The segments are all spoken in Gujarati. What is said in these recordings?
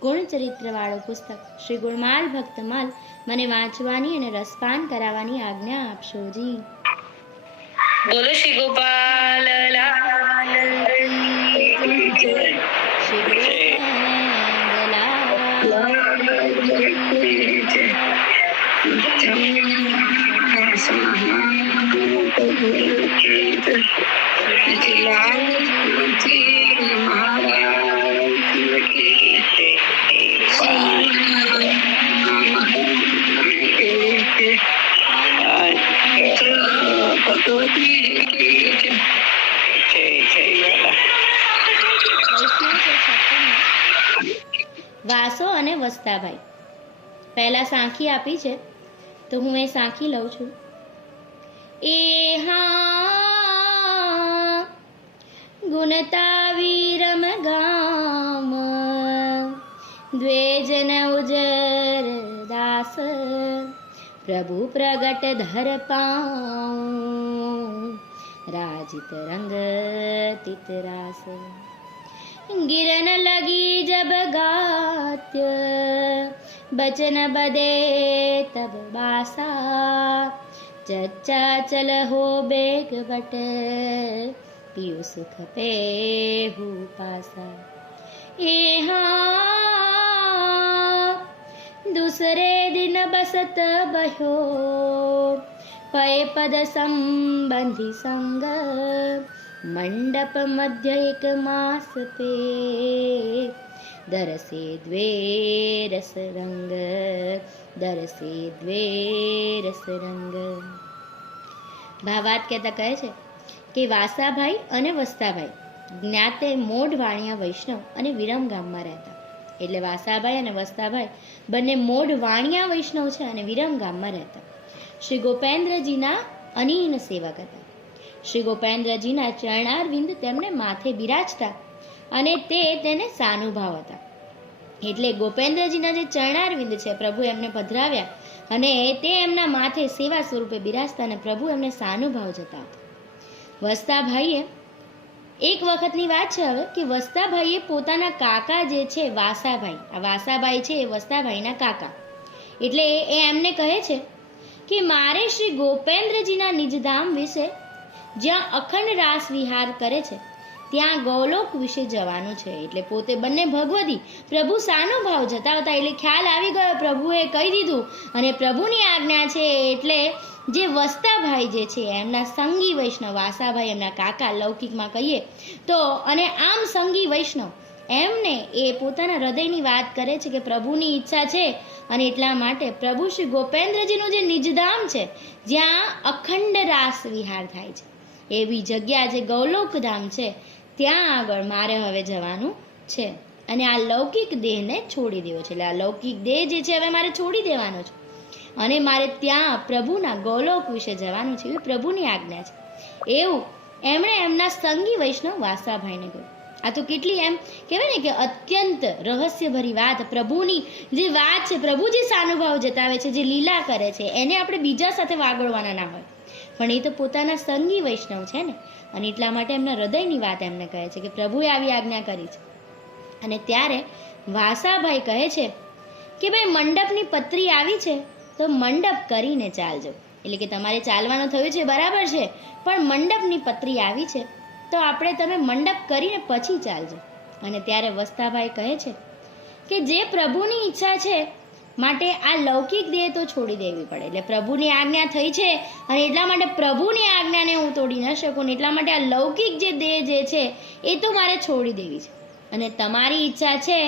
ગુણચરિત્રવાળું પુસ્તક શ્રી ગુણમાલ ભક્તમાલ મને વાંચવાની અને રસપાન કરાવવાની આજ્ઞા આપશો જી બોલો શ્રી ગોપાલ શ્રી ગોપેન્દ્રલાલ. વૈષ્ણવ વાસો અને વસ્તાભાઈ. પહેલા સાંખી આપી છે, તો હું એ સાંખી લઉં છું. એ હા ગુણતા વીરમ ગામ દ્વેજન ઉજર દાસ, પ્રભુ પ્રગટ ધર પાઉં जित रंग तितरास गिरन लगी जब गात्य, बचन बदे तब बासा। चच्चा चल हो बेग बट, पियो सुख पे हु पासा। यहाँ दूसरे दिन बसत बहो। पय पद संबंधी संग मंडप मध्य एक मास पे दरसे द्वे रस रंग दरसे द्वे રસ રંગ ભાવાત કહેતા કહે છે કે વાસાભાઈ અને વસ્તાભાઈ જ્ઞાતે મોઢ વાણિયા વૈષ્ણવ અને વિરમ ગામમાં રહેતા એટલે વાસાભાઈ અને વસ્તાભાઈ બંને મોઢ વાણિયા વૈષ્ણવ છે અને વિરમ ગામમાં રહેતા શ્રી ગોપેન્દ્રજીના અનીન સેવક હતા. શ્રી ગોપેન્દ્રજીના ચરણારવિંદ તેમને માથે બિરાજતા અને તે તેને સાનુભાવ હતા. એટલે ગોપેન્દ્રજીના જે ચરણારવિંદ છે, પ્રભુ એમને પધરાવ્યા અને તે એમના માથે સેવા સ્વરૂપે બિરાજતા અને પ્રભુ એમને સાનુભાવ જતા હતા. વસ્તાભાઈએ, એક વખતની વાત છે હવે, કે વસ્તાભાઈએ પોતાના કાકા જે છે, વાસાભાઈ, આ વાસાભાઈ છે એ વસ્તાભાઈના કાકા. એટલે એ એમને કહે છે કે મારે શ્રી ગોપેન્દ્રજીના નિજધામ વિશે જ્યાં અખંડ રાસ વિહાર કરે છે, ત્યાં ગૌલોક વિશે જવાનું છે. એટલે પોતે બંને ભગવતી પ્રભુ સાનો ભાવ જતા હતા એટલે ખ્યાલ આવી ગયો, પ્રભુએ કહી દીધું. અને પ્રભુની આજ્ઞા છે એટલે જે વસ્તાભાઈ જે છે, એમના સંગી વૈષ્ણવ, વાસાભાઈ એમના કાકા લૌકિકમાં કહીએ તો, અને આમ સંગી વૈષ્ણવ એમને એ પોતાના હૃદયની વાત કરે છે કે પ્રભુની ઈચ્છા છે અને એટલા માટે પ્રભુ શ્રી ગોપેન્દ્રજીનું જે નિજધામ છે, જ્યાં અખંડ રાસ વિહાર થાય છે. એવી જગ્યા જે ગૌલોકધામ છે, ત્યાં આગળ મારે હવે જવાનું છે. અને આ લૌકિક દેહને છોડી દેવો છે. એટલે આ લૌકિક દેહ જે છે, હવે મારે છોડી દેવાનો છે. અને મારે ત્યાં પ્રભુના ગૌલોક વિશે જવાનું છે. એવી પ્રભુની આજ્ઞા છે. એવું એમણે એમના સંગી વૈષ્ણવ વાસાભાઈને કહ્યું. આ તો કેટલી એમ કહેવાય ને કે અત્યંત રહસ્યભરી વાત પ્રભુની જે વાત છે પ્રભુ જે સાનુભાવ જતાવે છે, જે લીલા કરે છે, એને આપણે બીજા સાથે વાગોળવાના ના હોય. પણ એ તો પોતાના સંગી વૈષ્ણવ છે ને, અને એટલા માટે એમના હૃદયની વાત એમને કહે છે કે પ્રભુએ આવી આજ્ઞા કરી છે. અને ત્યારે વાસાભાઈ કહે છે કે ભાઈ મંડપની પત્રી આવી છે, તો મંડપ કરીને ચાલજો. એટલે કે તમારે ચાલવાનું થયું છે, બરાબર છે, પણ મંડપની પત્રી આવી છે તો આપણે તમે મંડપ કરીને પછી ચાલજો. અને ત્યારે વસ્તાભાઈ કહે છે કે જે પ્રભુની ઈચ્છા છે માટે આ લૌકિક દેહ તો છોડી દેવી પડે. એટલે પ્રભુની આજ્ઞા થઈ છે અને એટલા માટે પ્રભુની આજ્ઞાને હું તોડી ન શકું એટલા માટે આ લૌકિક જે દેહ જે છે એ તો મારે છોડી દેવી છે. અને તમારી ઈચ્છા છે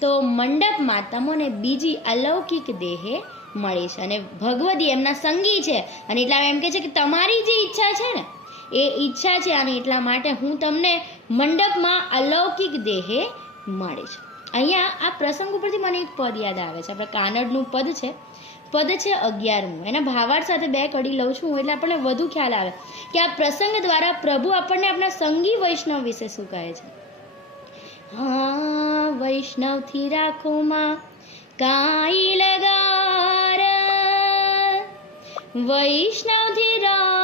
તો મંડપમાં તમને બીજી અલૌકિક દેહે મળી છે. અને ભગવદી એમના સંગી છે. અને એટલા એમ કહે છે કે તમારી જે ઈચ્છા છે ને એ ઈચ્છા છે અને એટલા માટે હું તમને મંડપમાં અલૌકિક દેહે છે. અહીંયા આ પ્રસંગ ઉપરથી મને એક પદ યાદ આવે છે. આપણે કાનડનું પદ છે. પદ છે અગિયારમું. એના ભાવાર્થ સાથે બે કડી લઉં છું એટલે આપણને વધુ ખ્યાલ આવે. કે આ પ્રસંગ દ્વારા પ્રભુ આપણને આપણા સંગી વૈષ્ણવ વિશે શું કહે છે? હા, વૈષ્ણવથી રાખો માં, કાઈ લગાર. વૈષ્ણવથી માં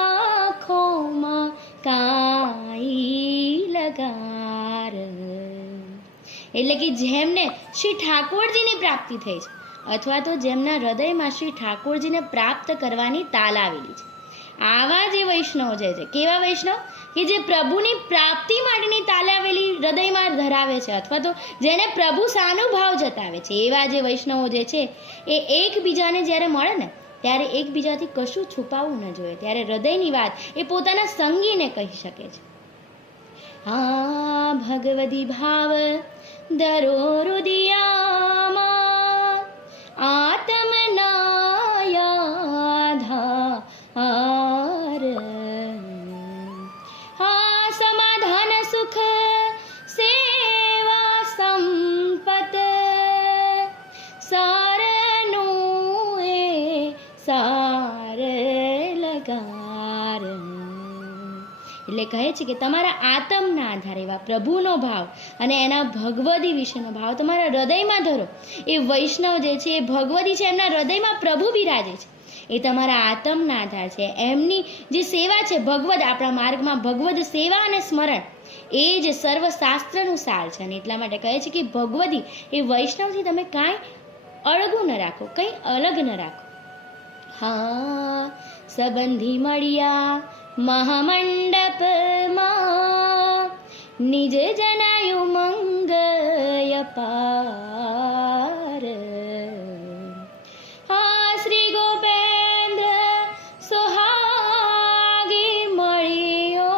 કાઈ લગાર. એટલે કે જેમને શ્રી ઠાકોરજીની પ્રાપ્તિ થઈ છે, અથવા તો જેમના હૃદયમાં શ્રી ઠાકોરજીને પ્રાપ્ત કરવાની તાલ આવેલી છે. આવા જે વૈષ્ણવ જે છે, કેવા વૈષ્ણવ? કે જે પ્રભુની પ્રાપ્તિ માટેની તાલે આવેલી હૃદયમાં ધરાવે છે, અથવા તો જેને પ્રભુ સાનુભાવ જતાવે છે, એવા જે વૈષ્ણવો જે છે, એ એકબીજાને જ્યારે મળે ને ત્યારે એકબીજાથી કશું છુપાવવું ન જોઈએ. ત્યારે હૃદયની વાત એ પોતાના સંગીને કહી શકે છે. હા ભગવદી ભાવ દરો રુદિયામાં છે કે તમારા આત્મના આધારે એવા પ્રભુનો ભાવ અને એના ભગવદી વિશેનો ભાવ તમારા હૃદયમાં ધરો. એ વૈષ્ણવ જે છે, એ ભગવદી છે, એમના હૃદયમાં પ્રભુ બિરાજે છે. એ તમારા આત્મના આધાર છે. એમની જે સેવા છે, ભગવદ આપણા માર્ગમાં ભગવદ સેવા અને સ્મરણ, એ જ સર્વ શાસ્ત્રનું સાર છે. અને એટલા માટે કહે છે કે ભગવદી એ વૈષ્ણવથી તમે કાંઈ અળગું ન રાખો, કંઈ અલગ ન રાખો. હા, સંબંધી મળ્યા मण्डप मा। निज जनायु हा श्री गोपेन्द्र सुही मळियो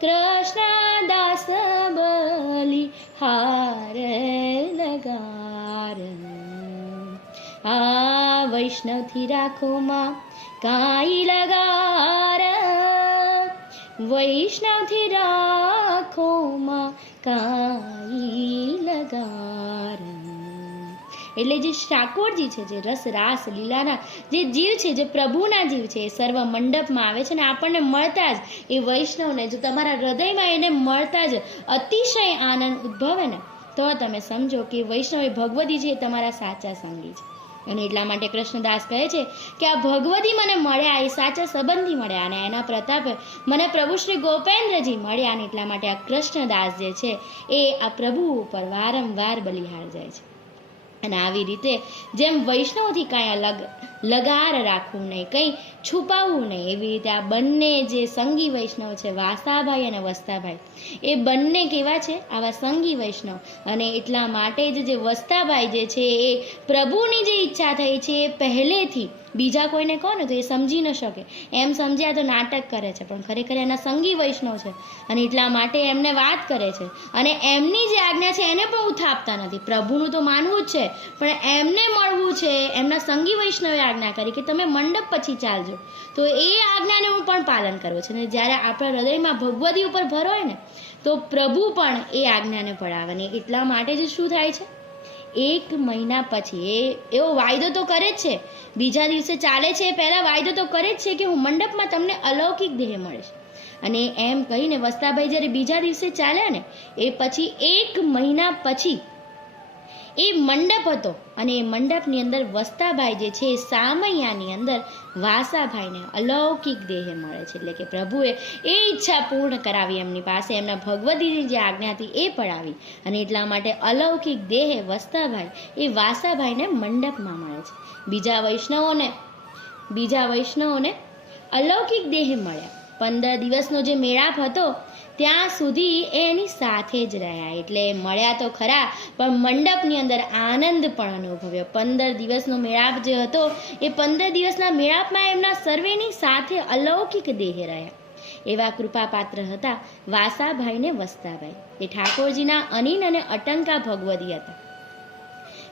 कृष्ण दासबलि हार लगार। आ वैष्णव थी राखो मा। કાઈ વૈષ્ણવથી રાખો માં કાઈ એટલે જે ઠાકોરજી છે, જે રસ, રાસ, લીલાના જે જીવ છે, જે પ્રભુના જીવ છે, એ સર્વ મંડપમાં આવે છે ને આપણને મળતા જ એ વૈષ્ણવને જો તમારા હૃદયમાં એને મળતા જ અતિશય આનંદ ઉદ્ભવે ને, તો તમે સમજો કે વૈષ્ણવ એ ભગવદી છે એ તમારા સાચા સંગી છે. અને એટલા માટે કૃષ્ણદાસ કહે છે કે આ ભગવતી મને મળ્યા એ સાચા સંબંધી મળ્યા અને એના પ્રતાપે મને પ્રભુ શ્રી ગોપેન્દ્રજી મળ્યા અને એટલા માટે આ કૃષ્ણદાસ જે છે એ આ પ્રભુ ઉપર વારંવાર બલિહાર જાય છે. અને આવી રીતે જેમ વૈષ્ણવથી કાંઈ અલગ લગાર રાખવું નહીં, કંઈ છુપાવવું નહીં. એવી રીતે આ બંને જે સંગી વૈષ્ણવ છે, વાસાભાઈ અને વસ્તાભાઈ, એ બંને કેવા છે? આવા સંગી વૈષ્ણવ. અને એટલા માટે જ જે વસ્તાભાઈ જે છે, એ પ્રભુની જે ઈચ્છા થઈ છે, એ પહેલેથી બીજા કોઈને કહો ને તો એ સમજી ન શકે. એમ સમજ્યા તો નાટક કરે છે, પણ ખરેખર એના સંગી વૈષ્ણવ છે અને એટલા માટે એમને વાત કરે છે. અને એમની જે આજ્ઞા છે એને પણ ઉથાપતા નથી. પ્રભુનું તો માનવું જ છે, પણ એમને મળવું છે, એમના સંગી વૈષ્ણવે આજ્ઞા કરી કે તમે મંડપ પછી ચાલજો. તો એ આજ્ઞાને હું પણ પાલન કરવું છે. અને જ્યારે આપણા હૃદયમાં ભગવદી ઉપર ભરો હોય ને, તો પ્રભુ પણ એ આજ્ઞાને પડાવે ને એટલા માટે જ શું થાય છે? એક મહિના પછી. એ, એવો વાયદો તો કરે જ છે. બીજા દિવસે ચાલે છે એ પહેલાં વાયદો તો કરે જ છે કે હું મંડપમાં તમને અલૌકિક દેહ મળીશ. અને એમ કહીને વસ્તાભાઈ જ્યારે બીજા દિવસે ચાલ્યા ને, એ પછી એક મહિના પછી એ મંડપ હતો અને એ મંડપની અંદર વસ્તાભાઈ જે છે એ સામૈયાની અંદર વાસાભાઈને અલૌકિક દેહ મળે છે. એટલે કે પ્રભુએ એ ઈચ્છા પૂર્ણ કરાવી એમની પાસે. એમના ભગવતીની જે આજ્ઞા હતી એ પડાવી. અને એટલા માટે અલૌકિક દેહ વસ્તાભાઈ એ વાસાભાઈને મંડપમાં મળે છે. બીજા વૈષ્ણવોને બીજા વૈષ્ણવોને અલૌકિક દેહ મળ્યા. પંદર દિવસનો જે મેળાપ હતો ત્યાં સુધી એ એની સાથે જ રહ્યા. એટલે મળ્યા તો ખરા, પણ મંડપની અંદર આનંદ પણ અનુભવ્યો. પંદર દિવસનો મેળાપ જે હતો, એ પંદર દિવસના મેળાપમાં એમના સર્વેની સાથે અલૌકિક દેહ રહ્યા. એવા કૃપાપાત્ર હતા વાસાભાઈ ને વસ્તાભાઈ. એ ઠાકોરજીના અનિન અને અટંકા ભગવદી હતા.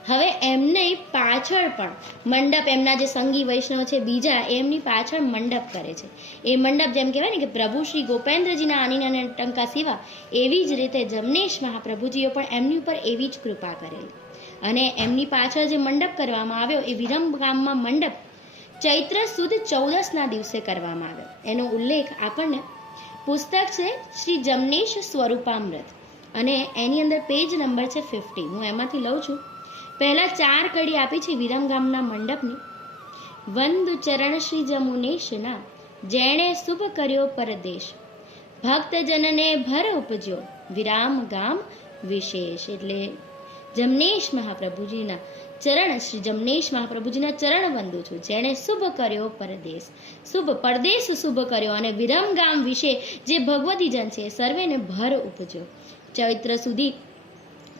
હવે એમને પાછળ પણ મંડપ, એમના જે સંગી વૈષ્ણવ છે બીજા, એમની પાછળ મંડપ કરે છે. એ મંડપ જેમ કહેવાય ને કે પ્રભુ શ્રી ગોપેન્દ્રજીના આનીન અને ટંકા સિવા, એવી જ રીતે જમનેશ મહાપ્રભુજીઓ પણ એમની ઉપર એવી જ કૃપા કરેલી. અને એમની પાછળ જે મંડપ કરવામાં આવ્યો, એ વિરમ ગામમાં મંડપ ચૈત્ર સુદ ચૌદસના દિવસે કરવામાં આવ્યો. એનો ઉલ્લેખ આપણને પુસ્તક છે શ્રી જમનેશ સ્વરૂપામૃત. અને એની અંદર પેજ નંબર છે ફિફ્ટી હું એમાંથી લઉં છું. પહેલાં ચાર કડી આપી છે વિરમ ગામના મંડપની. વંદુ ચરણ શ્રી જમુનેશના જેણે શુભ કર્યો પરદેશ. ભક્તજનને ભર ઉપજ્યો. વિરામ ગામ વિશેષ. એટલે જમનેશ મહાપ્રભુજીના ચરણ, શ્રી જમનેશ મહાપ્રભુજીના ચરણ વંદુ છું. જેણે શુભ કર્યો પરદેશ. શુભ પરદેશ શુભ કર્યો અને વિરમ ગામ વિશે જે ભગવતીજન છે એ સર્વેને ભર ઉપજ્યો. ચૈત્ર સુધી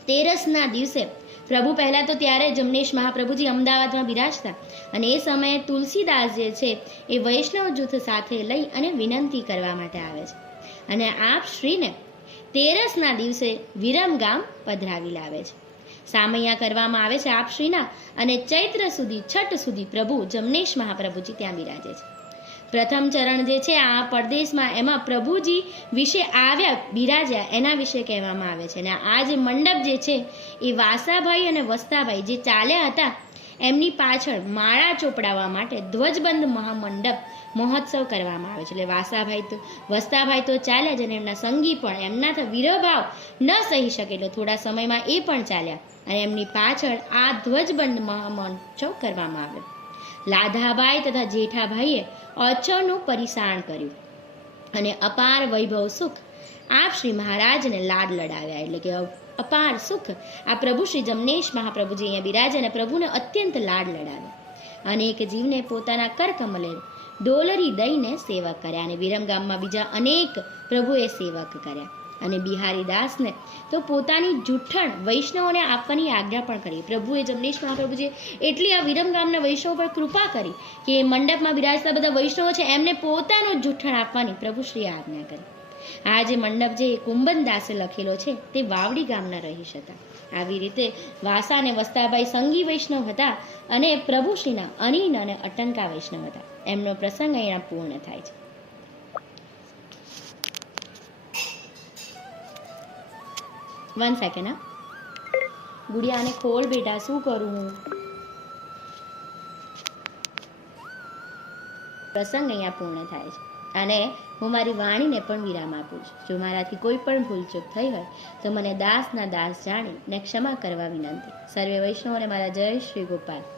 તેરસના દિવસે પ્રભુ પહેલાં તો ત્યારે જમનેશ મહાપ્રભુજી અમદાવાદમાં બિરાજતા અને એ સમયે તુલસીદાસ જે છે એ વૈષ્ણવ જૂથ સાથે લઈ અને વિનંતી કરવા માટે આવે છે. અને આપ શ્રીને તેરસના દિવસે વિરમ ગામ પધરાવી લાવે છે. સામૈયા કરવામાં આવે છે આપશ્રીના અને ચૈત્ર સુધી, છઠ સુધી પ્રભુ જમનેશ મહાપ્રભુજી ત્યાં બિરાજે છે. પ્રથમ ચરણ જે છે, આ પરદેશમાં એમાં પ્રભુજી વિશે આવ્યા બિરાજ્યા એના વિશે કહેવામાં આવે છે. અને આ જે મંડપ જે છે, એ વાસાભાઈ અને વસ્તાભાઈ જે ચાલ્યા હતા, એમની પાછળ માળા ચોપડાવવા માટે ધ્વજબંધ મહામંડપ મહોત્સવ કરવામાં આવે છે. એટલે વાસાભાઈ તો, વસ્તાભાઈ તો ચાલ્યા જ અને એમના સંગી પણ એમના તો વિરહભાવ ન સહી શકે એટલે થોડા સમયમાં એ પણ ચાલ્યા. અને એમની પાછળ આ ધ્વજબંધ મહામહોત્સવ કરવામાં આવ્યો. લાધાભાઈ તથા જેઠાભાઈએ અચળનું પરિસાણ કર્યું અને અપાર વૈભવ સુખ આપ શ્રી મહારાજને લાડ લડાવ્યા. એટલે કે અપાર સુખ આ પ્રભુ શ્રી જમનેશ મહાપ્રભુજી અહીંયા બિરાજે અને પ્રભુને અત્યંત લાડ લડાવ્યા અનેક જીવને પોતાના કરકમલે ડોલરી દઈને સેવક કર્યા અને વિરમગામમાં બીજા અનેક પ્રભુએ સેવક કર્યા. અને બિહારી દાસને તો પોતાની જૂઠણ વૈષ્ણવોને આપવાની આજ્ઞા પણ કરી. પ્રભુએ જમનેશ મહાપ્રભુજીએ એટલી આ વિરમગામના વૈષ્ણવ પર કૃપા કરી કે મંડપમાં બિરાજતા બધા વૈષ્ણવો છે એમને પોતાનું જૂઠણ આપવાની પ્રભુશ્રીએ આજ્ઞા કરી. આ જે મંડપ જે કુંબન દાસે લખેલો છે તે વાવડી ગામના રહીશ હતા. આવી રીતે વાસા અને વસ્તાભાઈ સંગી વૈષ્ણવ હતા અને પ્રભુશ્રીના અનિન અને અટંકા વૈષ્ણવ હતા. એમનો પ્રસંગ અહીંયા પૂર્ણ થાય છે. વન સેકન્ડ હા ગુડિયાને ખોલ બેટા, શું કરું? હું પ્રસંગ અહીંયા પૂર્ણ થાય છે. અને હું મારી વાણીને પણ વિરામ આપું છું. જો મારાથી કોઈ પણ ભૂલચૂક થઈ હોય, તો મને દાસના દાસ જાણી ને ક્ષમા કરવા વિનંતી. સર્વે વૈષ્ણવને મારા જય શ્રી ગોપાલ.